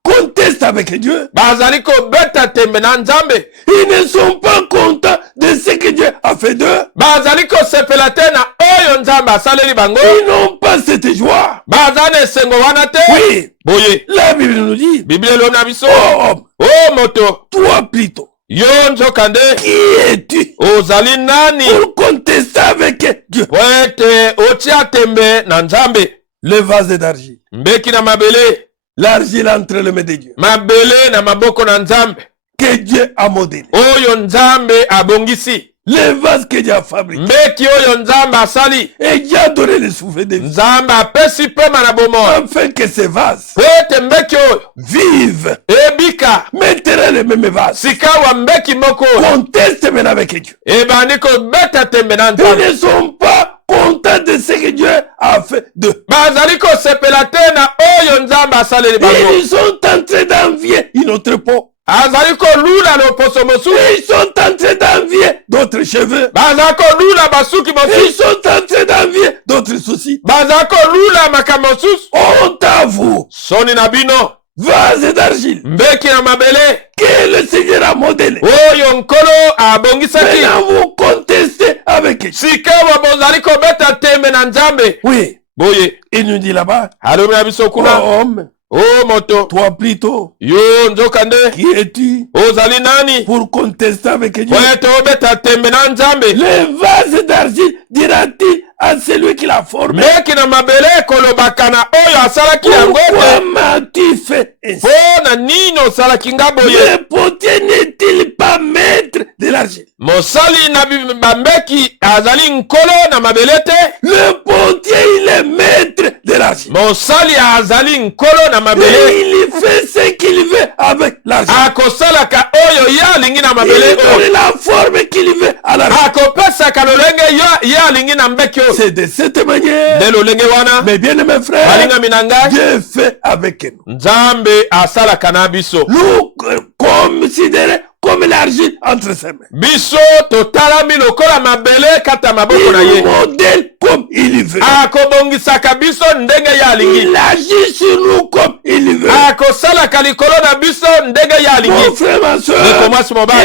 contestent avec Dieu. bazali kobeta tembe na nzambe. Ils ne sont pas contents de ce que Dieu a fait d'eux. Bazali kosepela te na oyo nzambe asaleli bango. Ils n'ont pas cette joie. Baza na esengo wana te. Oui, Boye la Bible nous dit, Biblia elongi na biso. oh homme, Oh moto. toi plutôt, Yo nzokande qui es-tu ozali nani pour contester avec Dieu? po ete otia tembe na nzambe? Le vase d'argile, Mbeki na mabele, l'argile entre les mains de Dieu, mabele na maboko na nzambe que Dieu a modélé. oyo nzambe abongisi. Le vase que Dieu a fabriqué. Mbeki oyo nzambe asali, Et Dieu a donné le souffle de vie nzambe apesi pema na bomoi afin que ces vases po ete mbeki oyo vivent. ebika. Maintenant les mêmes vases Sika wa mbeki moko contestent maintenant avec Dieu. ebandi kobeta tembe na Ils nzambe. ne sont pas contents de ce que Dieu a fait d'eux. Bazali kosepela te na oyo nzambe asaleli bango. Ils sont en train d'envier une autre peau. Azali kolula loposo mosusu. Ils sont en train d'envier d'autres cheveux. Bazali kolula basuki Ils mosusu. sont en train d'envier d'autres soucis. Bazali kolula makambo mosusu. Honte à vous, Soni na bino, vase d'argile, mbeki na mabele que le Seigneur a modélé. oyo nkolo abongisaki. Maintenant vous contestez avec Dieu. Sikawa bozali kobeta tembe na nzambe. Oui, Boye il nous dit là-bas, alobi na biso oh kuna. homme, O moto, toi plutôt, yo nzokande qui es-tu ozali nani pour contester avec Dieu? po ete obeta tembe na nzambe? Le vase d'argile dira-t-il à celui qui l'a formé? Mbeki na mabele ekolobaka na oyo asalaki yango Pourquoi te. m'as-tu fait ainsi? Mpona nini osalaki nga boye? Le potier n'est-il pas maître de l'argile? Mosali na bambeki azali nkolo na mabele te. Le potier, il est maître de l'argile. Mosali azali nkolo na Et mabele. il fait ce qu'il veut avec l'argile. Akosalaka oyo ye alingi na Il mabele donne oyo. la forme qu'il veut à l'argile. Akopesaka lolenge ye alingi na mbeki oyo. C'est de cette manière, Nde lolenge wana mes bien-aimés frères, balingami na ngai, Dieu fait avec nous. nzambe asalaka na biso. Nous considérons comme l'argile entre ses mains. Biso totalami lokola mabele kata maboko na Il ye. modèle comme il veut. Akobongisaka biso ndenge ye alingi. Il agit sur nous comme il veut. Akosalaka likolo na biso ndenge ye Mon alingi. frère, ma soeur, Ndeko mwasi mobali.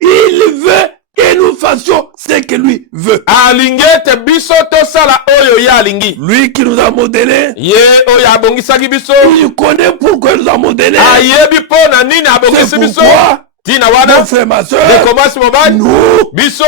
et il veut que nous fassions ce que lui veut. Alingi ete biso tosala oyo ye alingi. Lui qui nous a modélé, Ye oyo abongisaki biso. il connaît pourquoi il nous a modélé. Ayebi mpo na nini C'est abongisi biso. pourquoi, Tina mon wana frère, ma soeur, ndeko mwasi mobali. nous Biso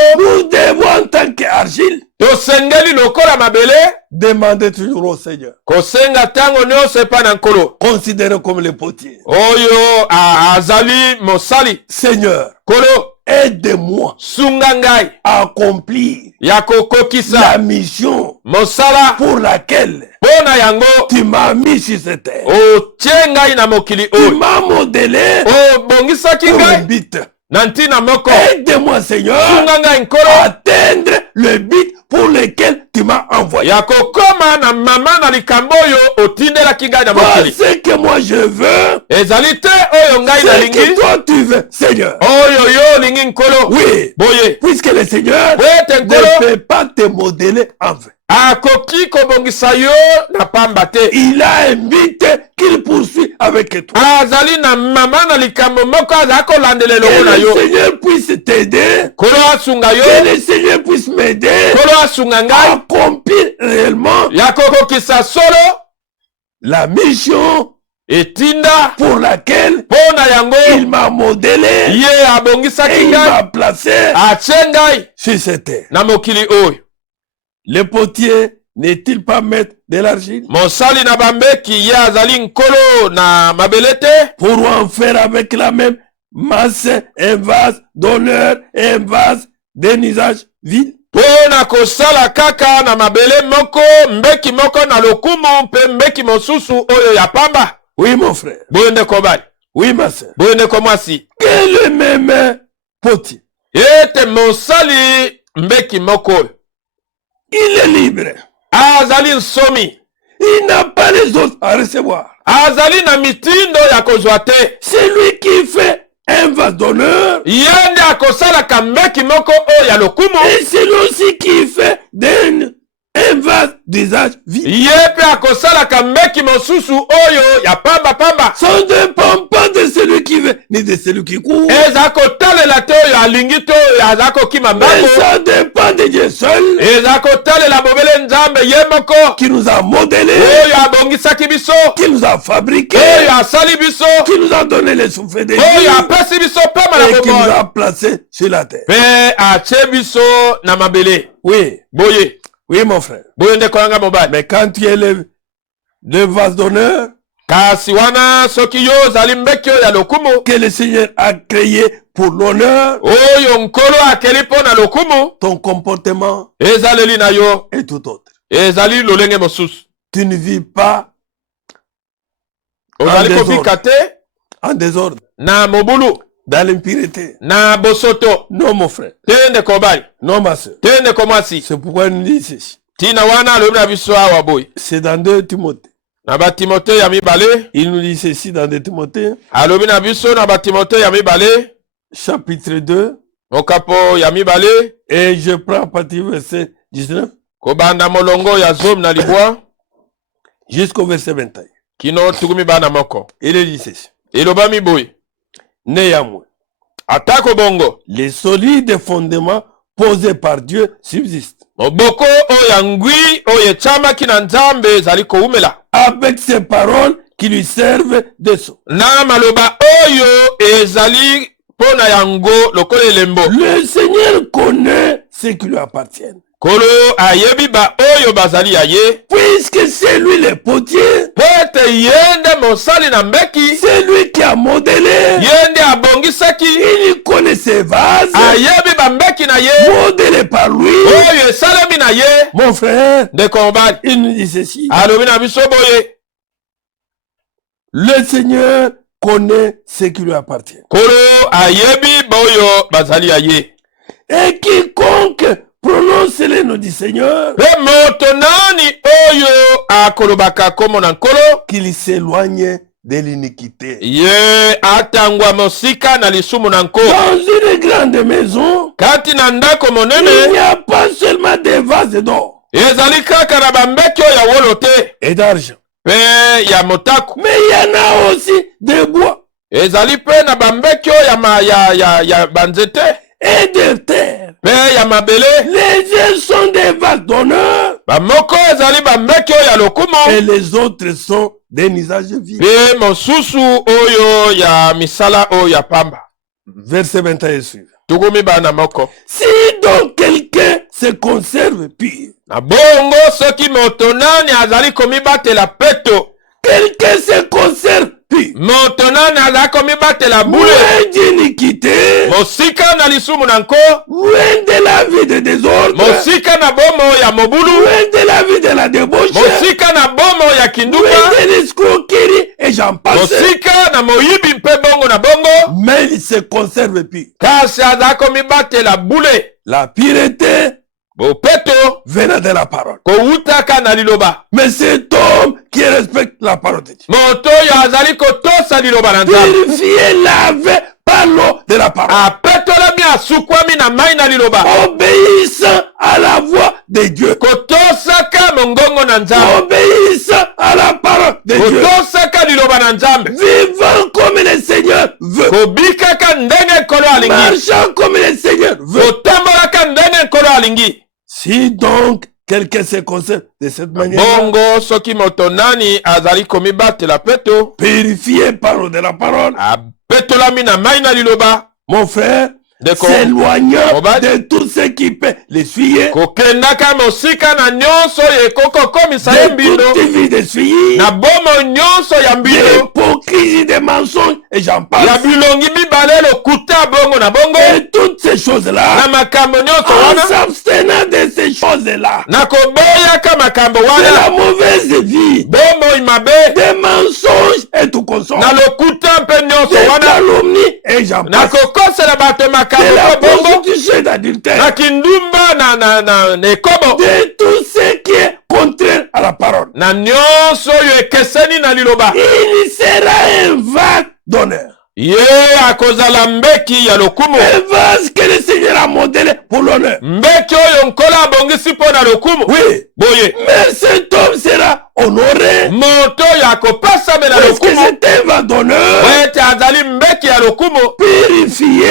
devons en tant qu'argile tosengeli lokola mabele demander toujours au Seigneur. kosenga ntango nyonso epai na nkolo Considéré comme le potier. oyo azali mosali. Seigneur, Nkolo aide-moi sunga ngai à accomplir ya la kokokisa mission mosala pour laquelle mpo na yango tu m'as mis sur cette terre. otie ngai na mokili Tu oyo. m'as modélé Obongisaki pour un ngai but. na ntina moko. Aide-moi, Seigneur, Sunga ngai à nkolo atteindre le but pour lequel tu m'as envoyé. ya kokoma na mama na likambo oyo otindelaki ngai na mokili. Pas ce que moi je veux, Ezali te oyo ngai ce nalingi, que toi tu veux, Seigneur. oyo yo olingi nkolo. Oui, Boye puisque le Seigneur po ete ne nkolo peut pas te modeler en vain. akoki kobongisa yo na pamba te. Il a un but qu'il poursuit avec toi. Azali na mama na likambo moko azali kolandela Que elongo na le yo. Seigneur puisse t'aider, Nkolo asunga yo, que le Seigneur puisse m'aider nkolo asunga à ngai accomplir réellement ya kokokisa solo la mission etinda pour laquelle mpo na yango il m'a modélé ye et abongisaki il ngai m'a placé atie ngai sur cette terre. na mokili oyo. Le potier n'est-il pas maître de l'argile Mosali na bambeki ye azali nkolo na mabele te pour en faire avec la même masse un vase d'honneur et un vase d'un usage vil? mpo na kosala kaka na mabele moko mbeki moko na lokumu mpe mbeki mosusu oyo ya pamba. Oui, mon frère. Boyo ndeko bali, Oui, ma soeur. boyo ndeko mwasi. Que le même potier ete mosali mbeki moko il est libre. azali nsomi, Il n'a pas les autres à recevoir. azali na mitindo ya kozwa te. C'est lui qui fait un vase d'honneur. Ye nde akosalaka mbeki moko oyo ya lokumu, Et c'est lui aussi qui fait un vase d'usage vide. ye mpe akosalaka mbeki mosusu oyo ya pamba. Ça ne dépend pas de celui qui veut, ni de celui qui court. Eza kotalela te oyo alingi te oyo aza kokima Mais mbango. ça dépend de Dieu seul, Eza kotalela bobele nzambe ye moko qui nous a modélés, oyo abongisaki biso, qui nous a fabriqués, oyo asali biso, qui nous a donné les souffles de oyo vie apesi biso pema na et qui nous bomoi, a placés sur la terre. mpe atie biso na mabele. Oui, Boye oui mon frère. boye ndeko yanga mobali. Mais quand tu es le vase d'honneur Kasi wana soki yo ozali mbeki oyo ya lokumu que le Seigneur a créé pour l'honneur, oyo nkolo akeli mpo na lokumu, ton comportement ezaleli na yo et tout autre. ezali lolenge mosusu. Tu ne vis pas Ozali désordre. kobika te en désordre, na mobulu, dans l'impureté. na bosoto. Non mon frère, Te ndeko mobali, non ma soeur. te ndeko mwasi. C'est pourquoi il nous dit ceci. Tina wana alobi na biso awa boye C'est dans 2 Timothée. na batimote ya mibale, Il nous dit ceci dans 2 Timothée, alobi na biso na batimote ya mibale, chapitre 2, mokapo ya mibale, et je prends à partir du verset 19 kobanda molongo ya zomi na libwa jusqu'au verset 21. kino tukumi bana moko. Il dit ceci. Elobami boye, Néanmoins, atako bongo les solides fondements posés par Dieu subsistent, moboko oyo ya ngwi oyo etiamaki na nzambe ezali koumela, avec ces paroles qui lui servent de sceau. na maloba oyo ezali mpo na yango lokola elembo. Le Seigneur connaît ce qui lui appartient. Kolo ayebi ba oyo bazali ya ye, Puisque c'est lui le potier, po ete ye nde mosali na mbeki, c'est lui qui a modélé, ye nde abongisaki, il connaît ses vases, ayebi bambeki na ye modélé par lui. oyo esalemi na ye. Mon frère, Ndeko mobali il nous dit ceci. alobi na biso boye, Le Seigneur connaît ce qui lui appartient. kolo ayebi boyo bazali ya ye. Et quiconque prononce les noms du Seigneur, Pe moto nani oyo akolobaka komo na nkolo, qu'il s'éloigne de l'iniquité. ye atangwa mosika na lisumu na nko. Dans une grande maison, Kati na ndako il monene n'y a pas seulement des vases d'or ezali kaka na bambeki oyo ya wolo te et d'argent, pe ya motaku, mais il y en a aussi de bois ezali pe na bambeki oyo ya banzete et de terre. pe ya mabele. Les uns sont des vases d'honneur Bamoko ezali bambeki oyo ya lokumu, et les autres sont des usages vifs. pe mosusu oyo ya misala oyo ya pamba. Verset 21 et suivant. Tukumi bana moko. Si donc quelqu'un se conserve pur, Na bongo soki moto nani azali komibatela peto, quelqu'un se conserve pur, moto nani azali komibatela bule, loin d'iniquité, mosika na lisumu na nko, loin de la vie de désordre, mosika na bomo ya mobulu, loin de la vie de la débauche, mosika na bomo ya loin kinduka, de l'escroquerie et j'en passe. mosika na moyibi mpe bongo na bongo, Mais il se conserve pur. kasi azali komibatela bule, La pureté bopeto venant de la parole. kowutaka na liloba. Mais cet homme qui respecte la parole de Dieu, Moto oyo azali kotosa liloba na nzambe, purifié, lavé par l'eau de la parole, apetolami asukwami na mai na liloba, obéissant à la voix de Dieu, kotosaka mongongo na nzambe, obéissant à la parole de Dieu, kotosaka liloba na nzambe, vivant comme le Seigneur veut, kobikaka ndenge nkolo alingi, marchant comme le Seigneur veut. kotambolaka ndenge nkolo alingi. Si donc quelqu'un se conserve de cette manière, Bongo soki moto nani azali komibatela peto, purifié par l'eau de la parole, apetolami na mai na liloba, mon frère, D'accord. s'éloignant Obad. de toutes ces ce qui peut l'essuyer. kokendaka mosika na nyonso oyo ekokokomisa ye De mbindo toute vie d'essuyer. na bomo nyonso ya mbindo L'hypocrisie des mensonges et j'en ya passe. bilongi mibale lokuta bongo na bongo Et toutes ces choses-là, na makambo nyonso en wana s'abstenant de ces choses-là, na koboyaka makambo de wana la mauvaise vie, bomoi mabe des mensonges et tout consort, na lokuta mpe nyonso des wana calomnies et j'en na passe, kokosela bato de makambo la mpe bongo prostitution et na d'adultère, kindumba na ekobo de tout ce qui est contraire à la parole. na nyonso oyo ekeseni na liloba Il sera un vague d'honneur. ye akozala mbeki ya lokumu Un vase que le Seigneur a modélé pour l'honneur. mbeki oyo nkolo abongisi mpo na lokumu Oui, boye mais cet homme sera honoré moto oyo akopasamela parce que lokumu c'est un vague d'honneur ete azali mbeki ya lokumu purifié,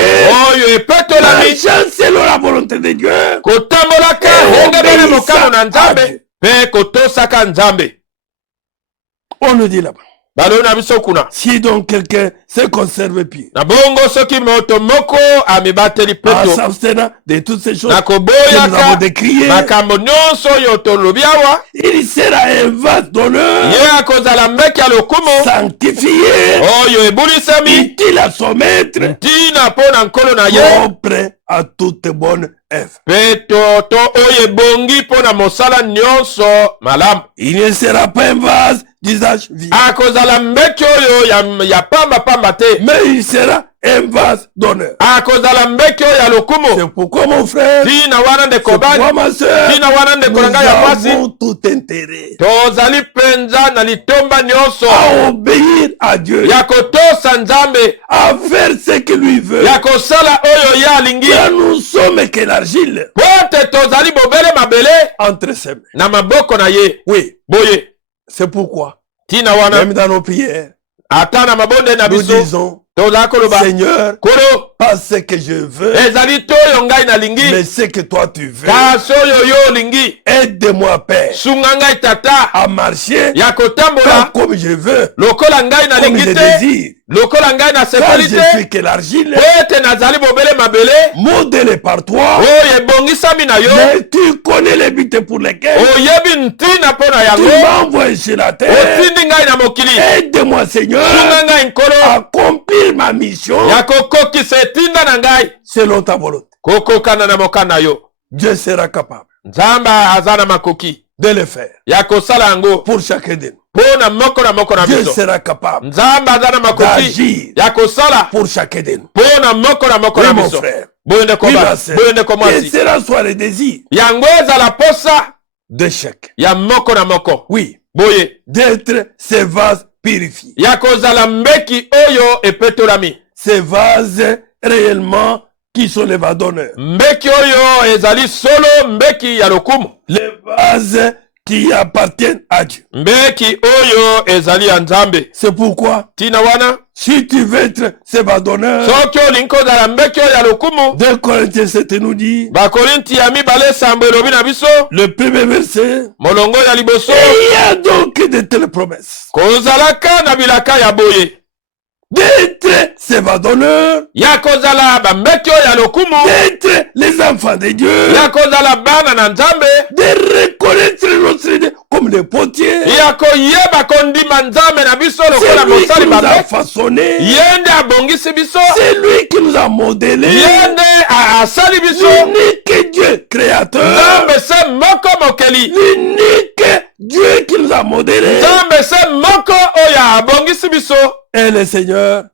oyo epetolami marchant selon la volonté de Dieu. kotambolaka ndenge bene mokano na nzambe mpe kotosaka nzambe On nous dit là-bas. balobi na biso kuna Si donc quelqu'un se conserve pied, na bongo soki moto moko amibateli en peto s'abstenant de toutes ces choses na que nous avons koboyaka décriées, makambo nyonso oyo tolobi awa il sera un vase d'honneur ye akozala mbeki ya lokumu sanctifié, oyo ebulisami utile à son maître, ntina mpo na nkolo na ye propre à toute bonne œuvre. mpe toto oyo ebongi mpo na mosala nyonso malamu Il ne sera pas un vase d'usage vide, akozala mbeki oyo ya pamba te mais il sera un vase d'honneur. akozala mbeki oyo ya lokumu C'est pourquoi mon frère, ntina wana c'est ndeko pourquoi bani ma soeur, ntina wana ndeko na nous ngai ya mwasi avons tout intérêt tozali mpenza na litomba nyonso à obéir à Dieu, ya kotosa nzambe à faire ce que lui veut. ya kosala oyo ye alingi Car nous sommes que l'argile po ete tozali bobele mabele entre ses mains. na maboko na ye Oui, boye c'est pourquoi, ntina wana même dans nos prières, ata na mabonde na nous biso disons, tozala koloba Seigneur, kolo pas ce que je veux, ezali to oyo ngai nalingi mais ce que toi tu veux. kasi oyo yo olingi Aide-moi, Père, sunga ngai tata à marcher ya pas kotambola comme je veux, lokola ngai comme nalingi je te désire. lokola ngai Car nasepeli je te suis que l'argile, po ete nazali bobele mabele modélé par toi, oyo ebongisami na yo mais tu connais les buts pour lesquels oyebi ntina mpo na tu yango m'envoies sur la terre. otindi ngai na mokili Aide-moi, Seigneur, sunga ngai nkolo à accomplir ma mission ya kokokisa etinda na ngai selon ta volonté. kokokana na mokana yo Dieu sera capable nzambe aza na makoki de le faire ya kosala yango pour chacun de nous. mpo na moko na Dieu biso sera capable nzambe aza na makoki d'agir ya kosala pour chacun de nous. mpo na moko Oui, na mon biso frère. boye ndeko Oui, ma basi sœur. boye ndeko Quel mwasi sera soit le désir yango ezala posa de chacun? ya moko na moko Oui, boye d'être ces vases purifiés. ya kozala mbeki oyo epetolami Ces vases réellement qui sont les vases d'honneur. mbeki oyo ezali solo mbeki ya lokumu Les vases qui appartiennent à Dieu. mbeki oyo ezali ya nzambe C'est pourquoi, ntina wana si tu veux être ces vases d'honneur, soki olingi kozala mbeki oyo ya lokumu 2 Corinthiens 7 nous dit, bakorinti ya mibale sambo elobi na biso le premier verset, molongo ya liboso il y a donc de telles promesses. kozalaka na bilaka ya boye D'être ces vases d'honneur, ya kozala bambeki oyo ya lokumu d'être les enfants de Dieu, ya kozala bana na nzambe de reconnaître notre Dieu comme des potiers. ya koyeba kondima nzambe na biso C'est lokola lui qui mosali nous a mabe façonné. ye nde abongisi biso C'est lui qui nous a modélé. ye nde asali biso L'unique Dieu créateur. nzambe se moko mokeli L'unique Dieu qui nous a modélé. nzambe se moko oyo abongisi biso Et le Seigneur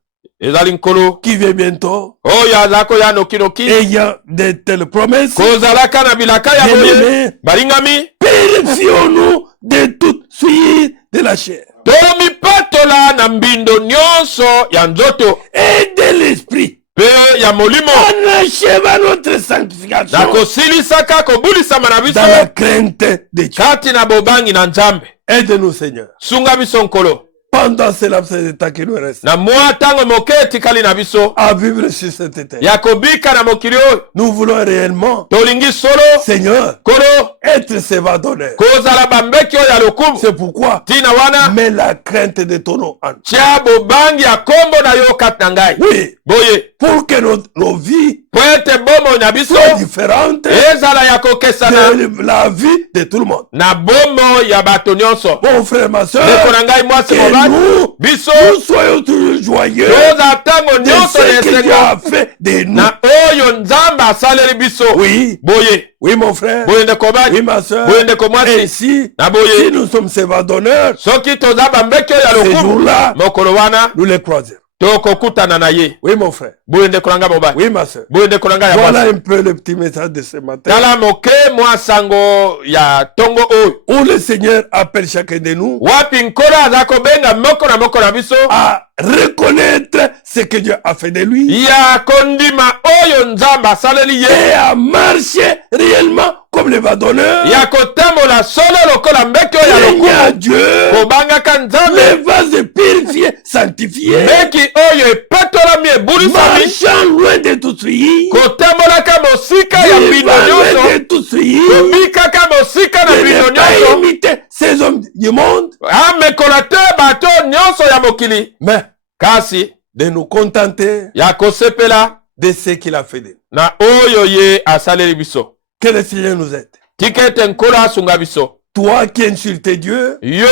ezali nkolo qui vient bientôt, oyo azala koya nokinoki ayant de telles promesses, kozalaka na bilaka ya boye bien-aimés, balingami purifions-nous de toute suite de la chair tomipatola na mbindo nyonso ya nzoto et de l'esprit, mpe ya molimo en achevant notre sanctification na kosilisaka kobulisama na biso dans la crainte de Dieu. kati na bobangi na nzambe Aide-nous, Seigneur, sunga biso nkolo pendant ce laps de temps qui nous reste, na mwa ntango moke etikali na biso à vivre sur cette terre. ya kobika na mokili oyo Nous voulons réellement, tolingi solo Seigneur, nkolo être ses vases d'honneur. kozala bambeki oyo ya lokumu C'est pourquoi, ntina wana mets la crainte de ton nom en nous. tia bobangi ya kombo na yo kati na ngai Oui, boye pour que nos vies po ete bomoi na biso soient différentes ezala ya kokesana de la vie de tout le monde. na bomoi ya bato nyonso. Mon frère, ma soeur, Ndeko na ngai mwasi que mobali nous soyons toujours joyeux toza ntango de nyonso ce na que Dieu esengo a fait de nous. na oyo nzambe asaleli biso. Oui, Boye oui, mon frère, boye ndeko oui, mobali ma soeur. boye ndeko mwasi Ainsi, na si boye nous sommes ses d'honneur, soki toza bambeki oyo ya ces lokumu jours-là, mokolo wana nous les croiserons. tokokutana na ye. Oui, mon frère. Boye ndeko na ngai mobali Oui, ma soeur. boye ndeko na ngai ya Voilà mwasi. un peu le petit message de ce matin. tala moke mwa sango ya tongo oyo Où le Seigneur appelle chacun de nous wapi nkolo aza kobenga moko na biso à reconnaître ce que Dieu a fait de lui ya kondima oyo nzambe asaleli ye et à marcher réellement comme le vadonneur. ya kotambola solo lokola mbeki oyo ya Craignant lokumu Dieu, kobangaka nzambe les vases purifiés, sanctifiés, mbeki oyo epatolami ebulisami marchant loin de tout souillis, kotambolaka mosika ya mbindo vivant loin nyonso de tout souillis, kobikaka mosika na de mbindo ne pas nyonso imiter ces hommes du monde, amekola te bato nyonso ya mokili mais kasi de nous contenter ya kosepela de ce qu'il a fait de nous. na oyo ye asaleli biso. Que le Seigneur nous aide. tika ete nkolo asunga biso. Toi qui insultes Dieu, yo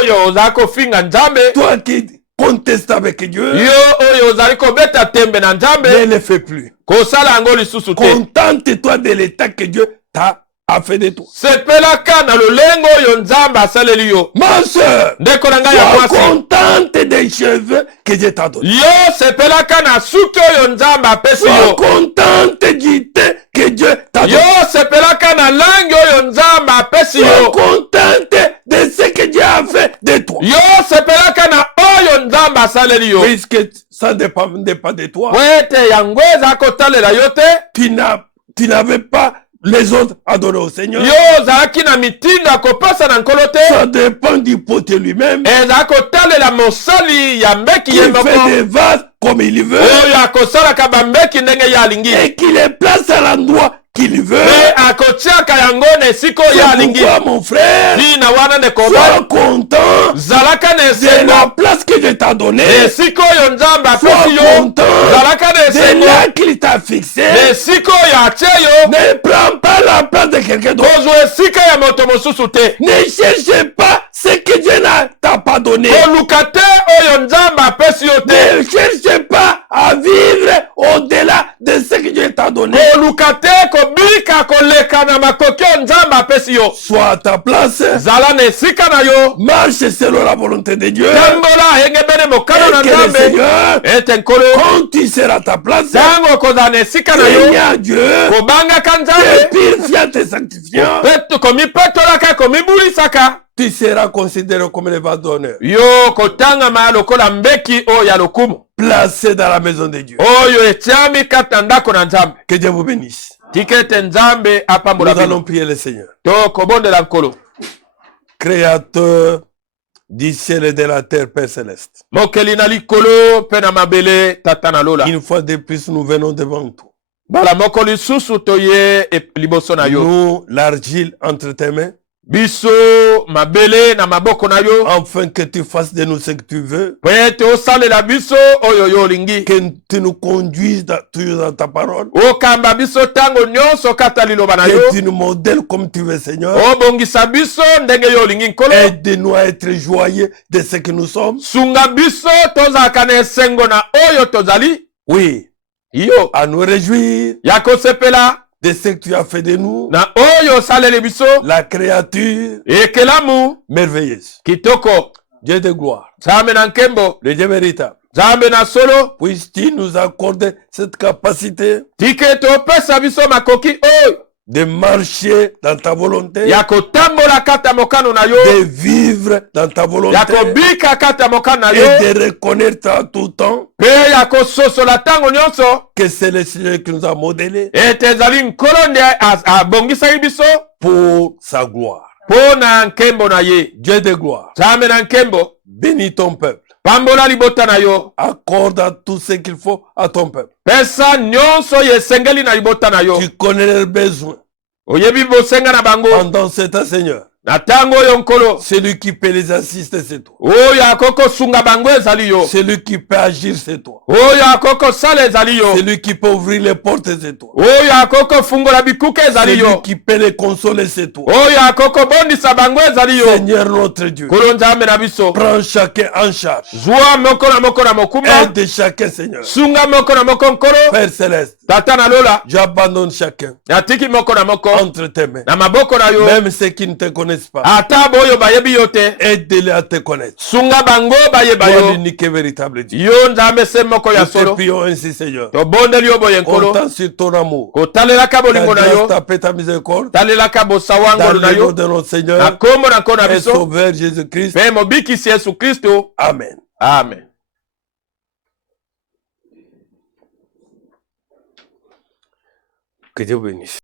oyo ozali kofinga nzambe, toi qui contestes avec Dieu, yo oyo ozali kobeta tembe na nzambe, ne le fais plus. kosala yango lisusu te. Contente-toi de l'état que Dieu t'a fait de toi. sepelaka na lolengo oyo nzambe asaleli yo. Ma soeur, ndeko na ngai ya sois mwasi, contente des cheveux que Dieu t'a donné. yo sepelaka na suki oyo nzambe apesi Sois yo. contente du teint que Dieu t'a donné. yo sepelaka na langi oyo nzambe apesi Sois yo. contente de ce que Dieu a fait de toi. yo sepelaka na oyo nzambe asaleli yo. Puisque ça ne dépend pas de toi. po ete yango eza kotalela yo te. Tu n'avais pas les autres à donner au Seigneur. yo ozalaki na mitindo ya kopesa na nkolo te. Ça dépend du potier lui-même. eza kotalela mosali ya mbeki Qui ye fait moko des vases comme il veut. oyo akosalaka bambeki ndenge ye alingi, Et qui les place à l'endroit qu'il veut. pe akotiaka yango na esika oyo ye C'est alingi. pourquoi, mon frère, ntina wana ndeko sois mobali, content zalaka na de esengo la place que Dieu t'a donnée. esika oyo nzambe Sois apesi yo. content zalaka na de esengo là qu'il t'a fixé. na esika oyo atie yo. Ne prends pas la place de quelqu'un d'autre. kozwa esika ya moto mosusu te. Ne cherchez pas ce que Dieu t'a pas donné. koluka te oyo nzambe apesi yo te. Ne cherchez pas à vivre au-delà de ce que Dieu t'a donné. koluka te kobika koleka na makoki oyo nzambe apesi yo. Sois à ta place. zala na esika na yo. Marche selon la volonté de Dieu. tambola ayengebene mokano na Et que le nzambe Seigneur, ete nkolo quand tu seras à ta place, ntango okozala na esika na yo craignant Dieu, kobangaka te nzambe purifiant, te sanctifiant, komipetolaka komibulisaka, tu seras considéré comme le vadonneur, yo kotangama lokola mbeki oyo ya lokumu placé dans la maison de Dieu. oyo etiami kati na ndako na nzambe. Que Dieu vous bénisse. tika ete nzambe apambola Nous allons bino. prier le Seigneur, tokobondela nkolo créateur du ciel et de la terre, Père céleste. mokeli na likolo mpe na mabele tata na lola. Une fois de plus, nous venons devant toi. mbala moko lisusu toye liboso na yo. Nous, l'argile entre tes mains, biso mabele na maboko na yo, afin que tu fasses de nous ce que tu veux, po ete osalela biso oyo yo olingi. que tu nous conduises toujours dans ta parole, okamba biso ntango nyonso kata liloba na yo. que tu nous modèles comme tu veux, Seigneur. obongisa biso ndenge yo olingi nkolo. Aide-nous à être joyeux de ce que nous sommes. sunga biso tozalaka na esengo na oyo tozali. Oui, yo à nous réjouir ya kosepela de ce que tu as fait de nous, na oyo osaleli biso. la créature ekelamu merveilleuse. kitoko, Dieu de gloire, nzambe na nkembo, le Dieu véritable, nzambe na solo, puisses-tu nous accorder cette capacité tika ete opesa biso makoki oyo de marcher dans ta volonté, ya kotambola kata mokano na yo, de vivre dans ta volonté, ya kobika kata mokano na yo, et de reconnaître en tout temps mpe ya kososola ntango nyonso que c'est le Seigneur qui nous a modélés ete ezali nkolo nde abongisaki biso pour sa gloire. mpo na nkembo na ye. Dieu de gloire, nzambe na nkembo, bénis ton peuple. pambola libota na yo, Accorde à tout ce qu'il faut à ton peuple. pesa nyonso oyo esengeli na libota na yo. Tu connais leurs besoins. oyebi bosenga na bango Pendant ce temps, Seigneur, Na tango oyo nkolo. Celui qui peut les assister, c'est toi. Oyo akoko sunga bango ezali yo. Celui qui peut agir, c'est toi. Oyo akoko sala ezali yo. Celui qui peut ouvrir les portes, c'est toi. Oyo akoko fungola bikuke ezali yo. Celui qui peut les consoler, c'est toi. Oyo akoko bondisa bango ezali yo. Seigneur notre Dieu, Nkolo nzambe na biso. prends chacun en charge. Zwa moko na moko na mokumba. Aide chacun, Seigneur. Sunga moko na moko nkolo. Père Céleste, Tata na lola. j'abandonne chacun Natiki moko na moko. entre tes mains. Na maboko na yo. Même ceux qui ne te connaissent pas, Ata boyo bayebi yo te. aide-les à te connaître. Sunga bango bayeba Toi yo. l'unique et véritable Dieu. Yo nzambe se moko ya Nous te solo. prions ainsi, Seigneur. To bondeli yo boye nkolo. Comptant sur ton amour, Kotalelaka ta bolingo na grâce, yo. ta paix, ta miséricorde, Talelaka bosawango dans na le nom yo. de notre Na Seigneur kombo na nkolo na et biso. Sauveur Jésus-Christ. Pe mobikisi Yesu Kristo. Amen. Amen. Que Dieu bénisse.